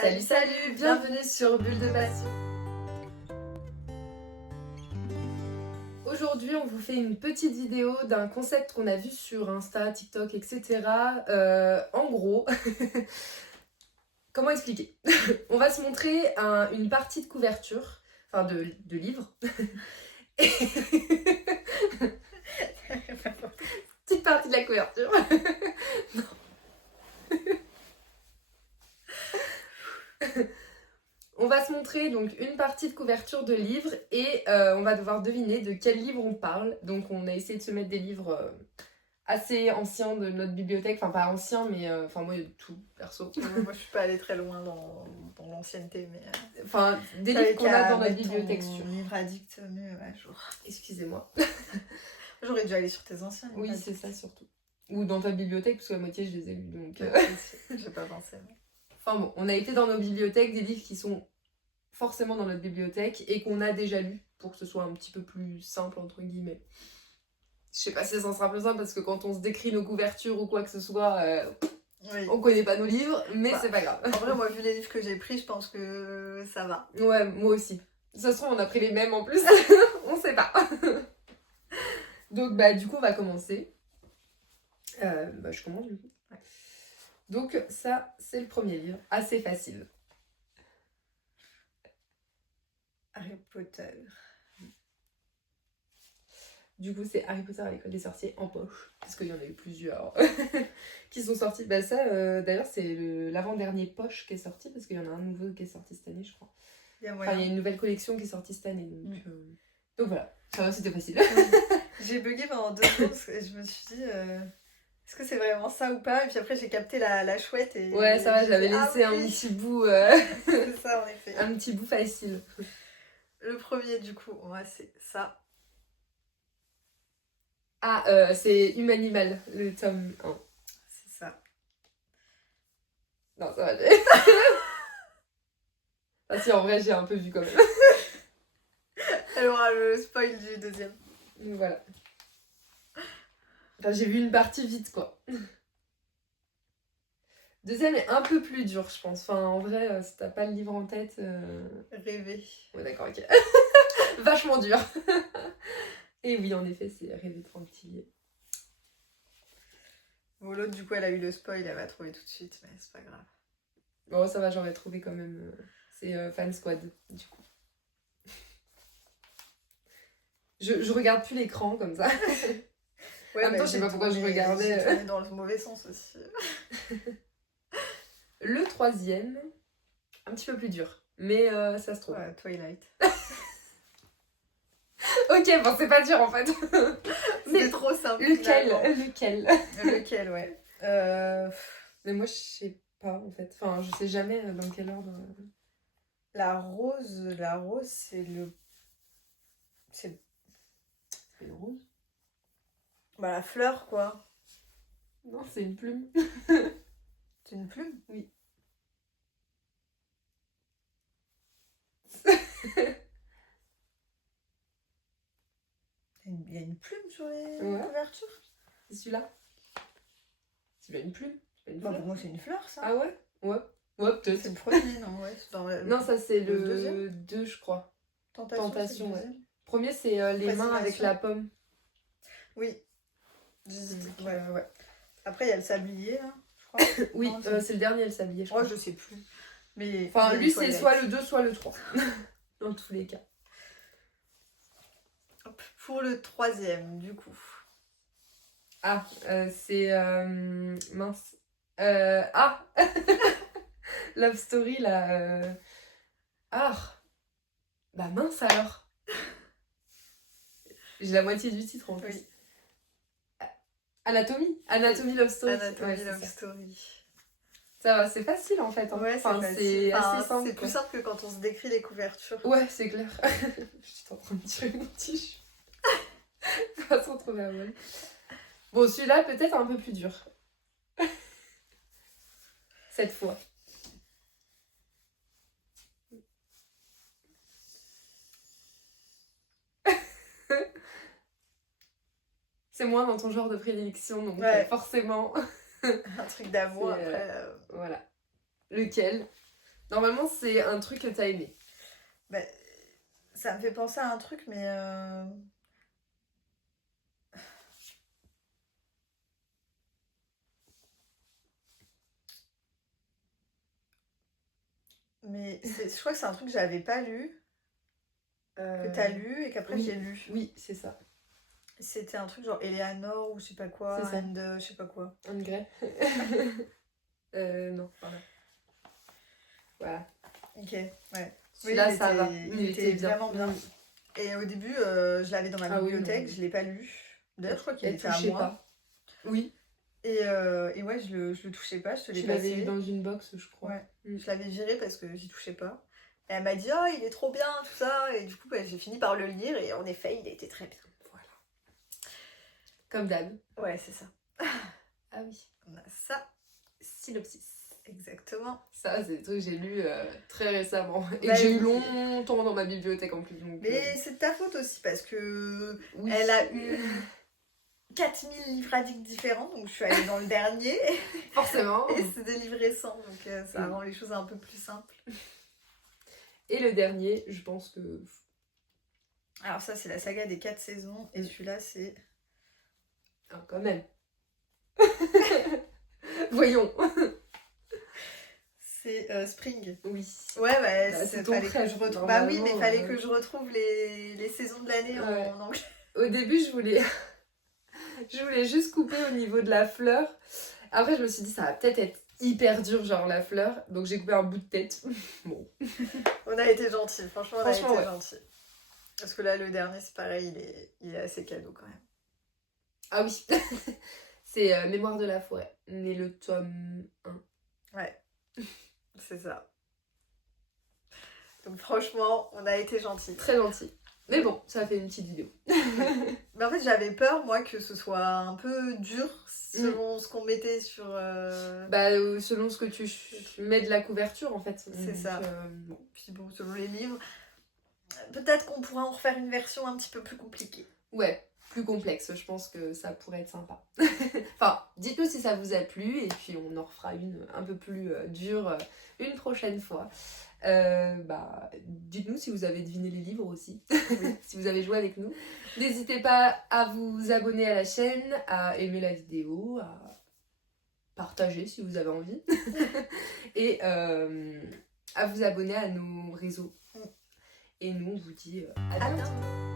Salut, salut, bienvenue sur Bulle de Passion. Aujourd'hui, on vous fait une petite vidéo d'un concept qu'on a vu sur Insta, TikTok, etc. En gros, comment expliquer? On va se montrer une partie de couverture, enfin de livre. Petite partie de la couverture. Non. On va se montrer donc une partie de couverture de livres et on va devoir deviner de quel livre on parle. Donc on a essayé de se mettre des livres assez anciens de notre bibliothèque, enfin pas anciens mais moi il y a de tout perso. Moi je suis pas allée très loin dans l'ancienneté mais... Enfin des livres qu'on a dans notre bibliothèque sur livre addict mieux un jour. Excusez-moi. J'aurais dû aller sur tes anciens. Oui c'est ça surtout. Ou dans ta bibliothèque parce que la moitié je les ai lus donc... J'ai pas pensé. Mais... Enfin bon, on a été dans nos bibliothèques, des livres qui sont forcément dans notre bibliothèque et qu'on a déjà lus pour que ce soit un petit peu plus simple entre guillemets. Je sais pas si ça sera plus simple parce que quand on se décrit nos couvertures ou quoi que ce soit, oui. On connaît pas nos livres, mais c'est pas grave. En vrai, moi vu les livres que j'ai pris, je pense que ça va. Ouais, moi aussi. Ça se trouve on a pris les mêmes en plus, on sait pas. Donc du coup on va commencer. Je commence du coup. Ouais. Donc ça c'est le premier livre, assez facile. Harry Potter. Du coup, c'est Harry Potter à l'école des sorciers en poche, parce qu'il y en a eu plusieurs qui sont sortis. Ça, d'ailleurs, c'est l'avant-dernier poche qui est sorti, parce qu'il y en a un nouveau qui est sorti cette année, je crois. Il y a une nouvelle collection qui est sortie cette année. Donc voilà, ça va, c'était facile. J'ai bugué pendant 2 jours, et je me suis dit... Est-ce que c'est vraiment ça ou pas? Et puis après j'ai capté la chouette et... Ouais, ça va, j'avais laissé un petit bout... C'est ça, en effet. Un petit bout facile. Le premier, du coup, ouais, c'est ça. Ah, c'est Humanimal, le tome 1. C'est ça. Non, ça va. Ah si, en vrai, j'ai un peu vu quand même. Elle aura le spoil du deuxième. Voilà. Enfin, j'ai vu une partie vite, quoi. Deuxième est un peu plus dur, je pense. Enfin, en vrai, si t'as pas le livre en tête... Rêver. Ouais, d'accord, ok. Vachement dur. Et oui, en effet, c'est Rêver tranquille. Bon, l'autre, du coup, elle a eu le spoil, elle va trouver tout de suite, mais c'est pas grave. Bon, ça va, j'aurais trouvé quand même. C'est Fan Squad, du coup. Je regarde plus l'écran comme ça. Ouais, en même temps, je sais pas pourquoi je regardais. J'ai tourné dans le mauvais sens aussi. Le troisième, un petit peu plus dur, mais ça se trouve. Ouais, Twilight. Ok, bon, c'est pas dur en fait. C'est trop simple. Lequel, ouais. Mais moi, je sais pas en fait. Enfin, je sais jamais dans quel ordre. La rose, c'est le... C'est une rose? Bah, la fleur, quoi. Non, c'est une plume. C'est une plume? Oui. Il y a une plume sur les couvertures? C'est celui-là? C'est bien une plume? Pas une fleur. Pour moi, c'est une fleur, ça. Ah ouais? Ouais. Ouais, peut-être. C'est le premier, non? Ouais, non, ça, c'est le deuxième 2, je crois. Tentation, ouais. Premier, c'est les mains avec la pomme. Oui. Ouais. Après, il y a le sablier, là, je crois. Oui, c'est le dernier, le sablier, je crois. Je sais plus. Mais enfin, lui, c'est soit le 2, soit le 3. Dans tous les cas. Hop, pour le troisième, du coup. Ah, c'est... mince. Ah Love Story, là... Ah bah mince, alors. J'ai la moitié du titre, en plus. Oui. Anatomie Love Story. Anatomie Love Story. Ça va, c'est facile, en fait. Hein. Ouais, c'est assez simple. C'est plus simple que quand on se décrit les couvertures. Ouais, c'est clair. Je suis en train de tirer mon t-shirt. Pas trop trop mal. Bon, celui-là, peut-être un peu plus dur. Cette fois. C'est moins dans ton genre de prédilection, donc forcément... Un truc d'amour, après... Voilà. Lequel? Normalement, c'est un truc que t'as aimé. Bah, ça me fait penser à un truc, mais... Mais je crois que c'est un truc que j'avais pas lu, que t'as lu et qu'après oui. j'ai lu. Oui, c'est ça. C'était un truc genre Eleanor ou je sais pas quoi, C'est ça. and je sais pas quoi. Anne Grey. Non, voilà. Voilà. Ok, ouais. Celui-là, il ça était- va. Il était vraiment bien. Mm. Et au début, je l'avais dans ma Ah oui, bibliothèque, non. je l'ai pas lu. D'ailleurs, je crois qu'il Elle était à touchait moi. pas. Oui, Et ouais, je le touchais pas, je te l'ai tu l'avais passé. eu dans une box, je crois. Ouais, Mm. je l'avais viré parce que j'y touchais pas. Et elle m'a dit, oh, il est trop bien, tout ça. Et du coup, bah, j'ai fini par le lire et en effet, il était très bien. Voilà. Comme d'hab. Ouais, c'est ça. Ah oui. On a ça, Synopsis. exactement. Ça, c'est des trucs que j'ai lu très récemment. Et Bah, que j'ai eu oui. longtemps dans ma bibliothèque en plus. Donc, Mais c'est de ta faute aussi parce que oui. elle a eu 4000 livres addicts différents, donc je suis allée dans le dernier. Forcément. Et c'est des livres récents, donc ça Mm. rend les choses un peu plus simples. Et le dernier, je pense que... Alors ça, c'est la saga des 4 saisons, et celui-là, c'est... Ah, quand même. Voyons. C'est Spring. Oui. Ouais, bah, Bah, c'est ton fallait que frère, je retrouve... Bah oui, mais normalement, fallait que je retrouve les saisons de l'année Ouais. en anglais. Au début, je voulais juste couper au niveau de la fleur. Après, je me suis dit, ça va peut-être être hyper dur, genre la fleur. Donc, j'ai coupé un bout de tête. Bon. On a été gentils, franchement, on a été Franchement, ouais. gentils. Parce que là, le dernier, c'est pareil, il est assez cadeau quand même. Ah oui. C'est Mémoire de la forêt. Mais le tome 1. Ouais, c'est ça. Donc franchement, on a été gentils. Très gentil. Mais bon, ça fait une petite vidéo. Mais en fait, j'avais peur, moi, que ce soit un peu dur selon ce qu'on mettait sur... Bah, selon ce que tu mets de la couverture, en fait. C'est Donc, ça. bon. Puis bon, selon les livres, peut-être qu'on pourra en refaire une version un petit peu plus compliquée. Ouais, plus complexe. Je pense que ça pourrait être sympa. Enfin, dites-nous si ça vous a plu et puis on en refera une un peu plus dure une prochaine fois. Bah, dites-nous si vous avez deviné les livres aussi, si vous avez joué avec nous. N'hésitez pas à vous abonner à la chaîne, à aimer la vidéo, à partager si vous avez envie et à vous abonner à nos réseaux. Et nous, on vous dit à bientôt.